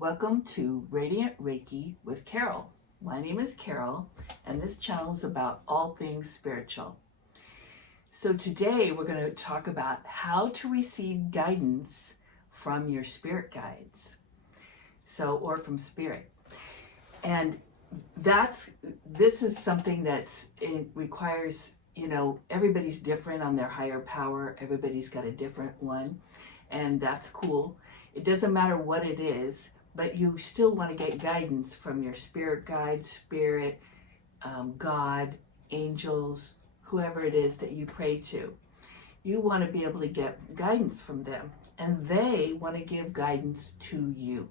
Welcome to Radiant Reiki with Carol. My name is Carol, and this channel is about all things spiritual. So today we're going to talk about how to receive guidance from your spirit guides, or from spirit. And this is something it requires, everybody's different on their higher power. Everybody's got a different one, and that's cool. It doesn't matter what it is, but you still want to get guidance from your spirit guide, spirit, God, angels, whoever it is that you pray to. You want to be able to get guidance from them, and they want to give guidance to you.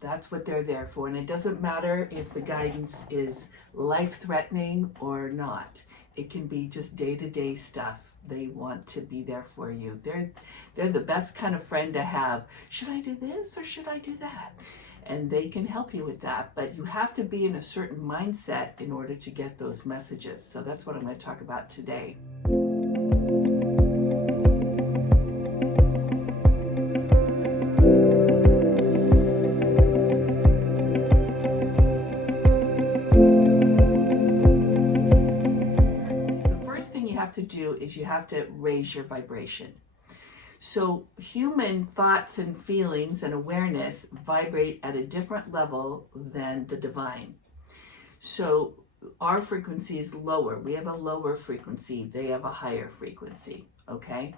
That's what they're there for, and it doesn't matter if the guidance is life-threatening or not. It can be just day-to-day stuff. They want to be there for you. They're the best kind of friend to have. Should I do this or should I do that? And they can help you with that, but you have to be in a certain mindset in order to get those messages. So that's what I'm going to talk about today. To do is you have to raise your vibration. So human thoughts and feelings and awareness vibrate at a different level than the divine. So our frequency is lower. We have a lower frequency. They have a higher frequency. Okay?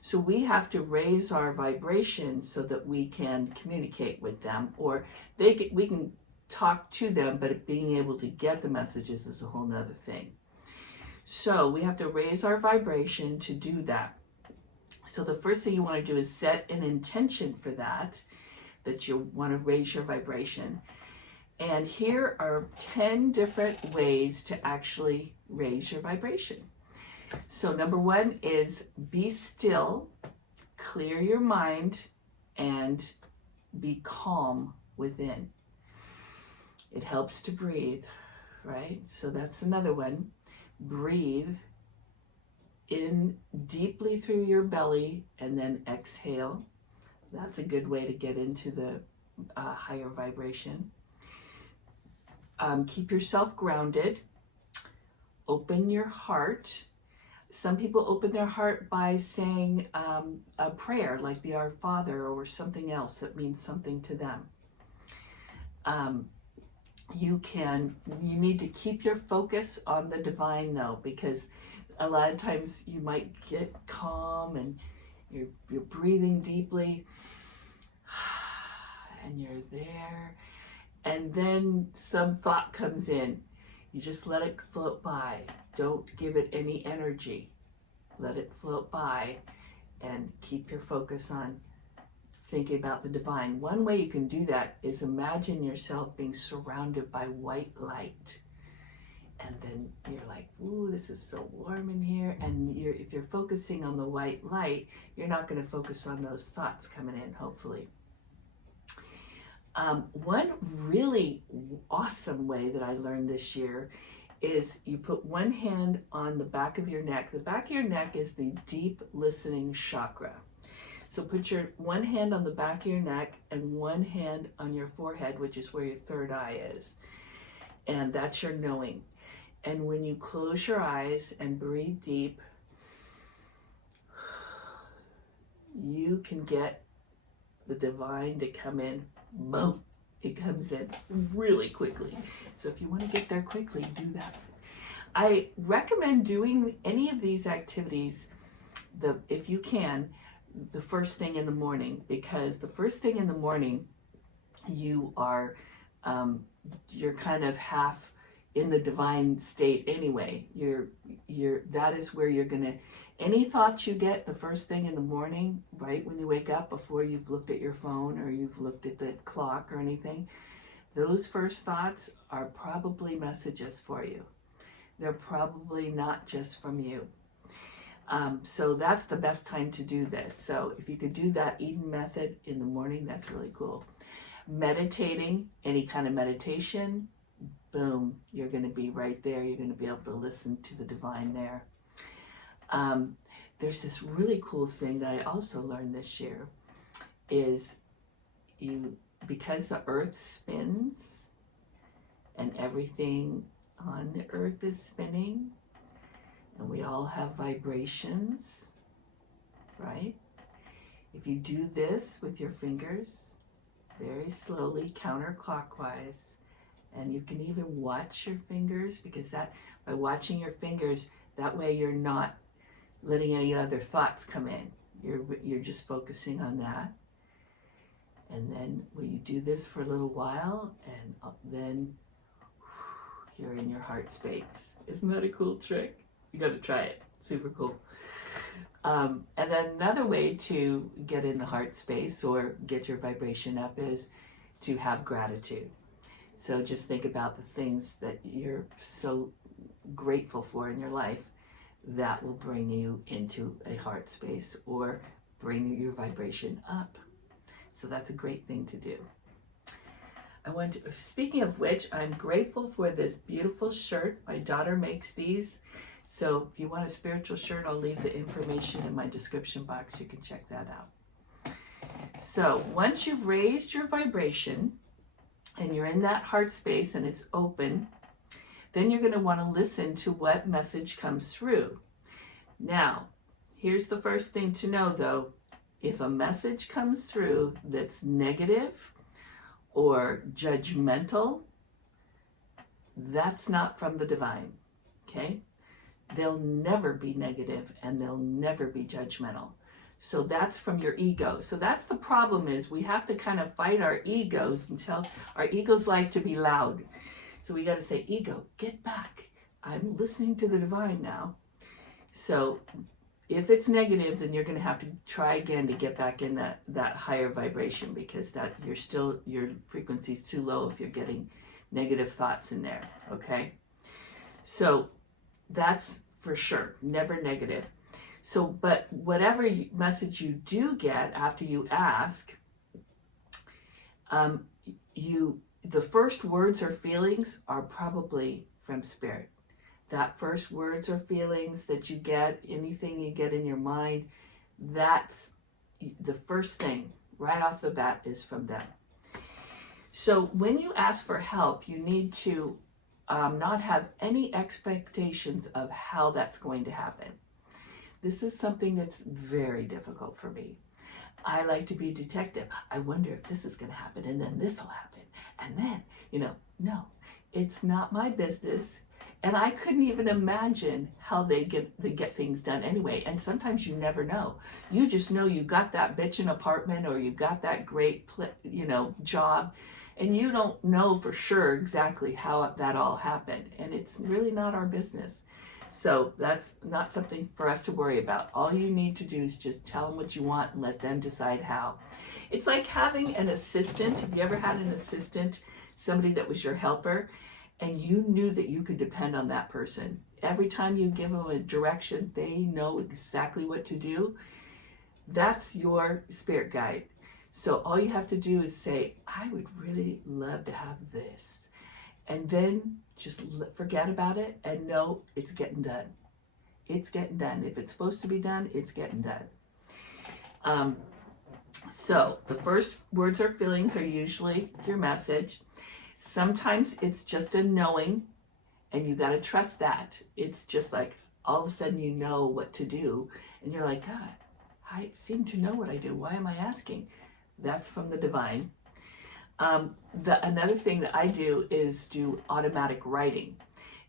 So we have to raise our vibration so that we can communicate with them, or we can talk to them, but being able to get the messages is a whole nother thing. So we have to raise our vibration to do that. So the first thing you want to do is set an intention for that you want to raise your vibration. And here are 10 different ways to actually raise your vibration. So number one is be still, clear your mind, and be calm within. It helps to breathe, right? So that's another one. Breathe in deeply through your belly and then exhale. That's a good way to get into the higher vibration. Keep yourself grounded. Open your heart. Some people open their heart by saying a prayer like the Our Father or something else that means something to them. You need to keep your focus on the divine though, because a lot of times you might get calm and you're breathing deeply and you're there, and then some thought comes in. You just let it float by. Don't give it any energy. Let it float by and keep your focus on thinking about the divine. One way you can do that is imagine yourself being surrounded by white light. And then you're like, ooh, this is so warm in here. And if you're focusing on the white light, you're not going to focus on those thoughts coming in, hopefully. One really awesome way that I learned this year is you put one hand on the back of your neck. The back of your neck is the deep listening chakra. So put your one hand on the back of your neck and one hand on your forehead, which is where your third eye is. And that's your knowing. And when you close your eyes and breathe deep, you can get the divine to come in. Boom! It comes in really quickly. So if you want to get there quickly, do that. I recommend doing any of these activities, if you can, the first thing in the morning, because the first thing in the morning you're kind of half in the divine state anyway. That is where you're gonna, any thoughts you get the first thing in the morning, right when you wake up, before you've looked at your phone or you've looked at the clock or anything, those first thoughts are probably messages for you. They're probably not just from you. So that's the best time to do this. So if you could do that Eden method in the morning, that's really cool. Meditating, any kind of meditation, boom, you're going to be right there. You're going to be able to listen to the divine there. There's this really cool thing that I also learned this year is because the earth spins and everything on the earth is spinning, and we all have vibrations, right? If you do this with your fingers, very slowly, counterclockwise, and you can even watch your fingers, because that, by watching your fingers, that way you're not letting any other thoughts come in. You're just focusing on that. And then when you do this for a little while, and then you're in your heart space. Isn't that a cool trick? You got to try it. Super cool. And then another way to get in the heart space or get your vibration up is to have gratitude. So just think about the things that you're so grateful for in your life that will bring you into a heart space or bring your vibration up. So that's a great thing to do. Speaking of which, I'm grateful for this beautiful shirt. My daughter makes these. So if you want a spiritual shirt, I'll leave the information in my description box. You can check that out. So once you've raised your vibration and you're in that heart space and it's open, then you're going to want to listen to what message comes through. Now, here's the first thing to know though. If a message comes through that's negative or judgmental, that's not from the divine, okay? They'll never be negative and they'll never be judgmental. So that's from your ego. So that's the problem, is we have to kind of fight our egos until our egos like to be loud. So we got to say, ego, get back. I'm listening to the divine now. So if it's negative, then you're going to have to try again to get back in that higher vibration, because that your frequency is too low if you're getting negative thoughts in there, okay? So that's for sure, never negative. So, but whatever message you do get after you ask, the first words or feelings are probably from spirit. That first words or feelings that you get, anything you get in your mind, that's the first thing right off the bat is from them. So when you ask for help, you need to not have any expectations of how that's going to happen. This is something that's very difficult for me. I like to be a detective. I wonder if this is going to happen, and then this will happen. And then, no, it's not my business. And I couldn't even imagine how they get things done anyway. And sometimes you never know. You just know you got that bitchin' apartment, or you got that great, job, and you don't know for sure exactly how that all happened. And it's really not our business. So that's not something for us to worry about. All you need to do is just tell them what you want and let them decide how. It's like having an assistant. Have you ever had an assistant, somebody that was your helper, and you knew that you could depend on that person? Every time you give them a direction, they know exactly what to do. That's your spirit guide. So all you have to do is say, I would really love to have this. And then just forget about it and know it's getting done. It's getting done. If it's supposed to be done, it's getting done. So the first words or feelings are usually your message. Sometimes it's just a knowing, and you got to trust that. It's just like all of a sudden you know what to do, and you're like, God, I seem to know what I do. Why am I asking? That's from the divine. Another thing that I do is do automatic writing,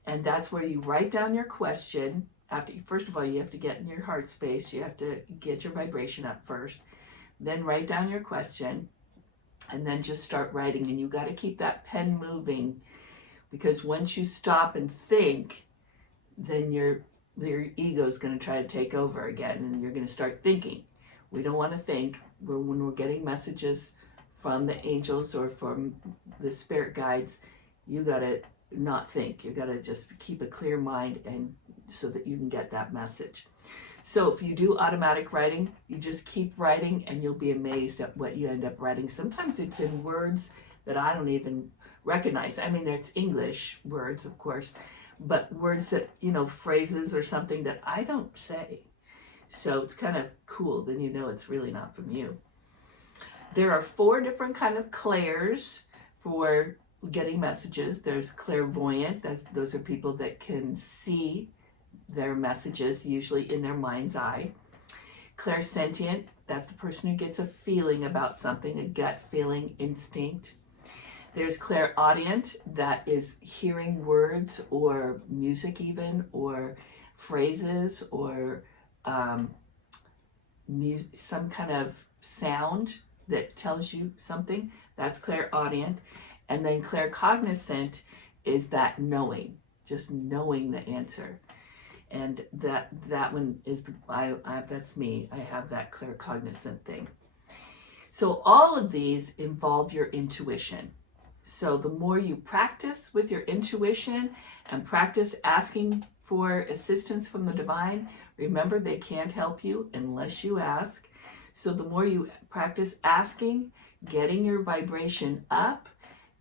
and that's where you write down your question. First of all, you have to get in your heart space. You have to get your vibration up first, then write down your question, and then just start writing. And you got to keep that pen moving, because once you stop and think, then your ego is going to try to take over again, and you're going to start thinking. We don't want to think. When we're getting messages from the angels or from the spirit guides, you got to not think. You got to just keep a clear mind, and so that you can get that message. So if you do automatic writing, you just keep writing, and you'll be amazed at what you end up writing. Sometimes it's in words that I don't even recognize. I mean, there's English words, of course, but words that, phrases or something that I don't say. So it's kind of cool. Then you know it's really not from you. There are 4 different kind of clairs for getting messages. There's clairvoyant, those are people that can see their messages, usually in their mind's eye. Clairsentient, that's the person who gets a feeling about something, a gut feeling, instinct. There's clairaudient, that is hearing words or music even, or phrases, or some kind of sound that tells you something. That's clairaudient. And then claircognizant is that knowing, just knowing the answer. And that one is, that's me. I have that claircognizant thing. So all of these involve your intuition. So the more you practice with your intuition and practice asking for assistance from the divine, remember they can't help you unless you ask. So the more you practice asking, getting your vibration up,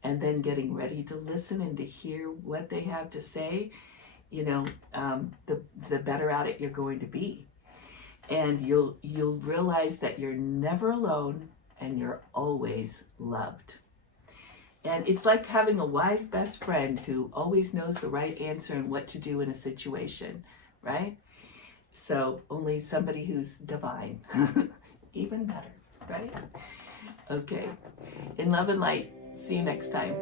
and then getting ready to listen and to hear what they have to say, you know, the better at it you're going to be. And you'll realize that you're never alone and you're always loved. And it's like having a wise best friend who always knows the right answer and what to do in a situation, right? So only somebody who's divine. Even better, right? Okay. In love and light. See you next time.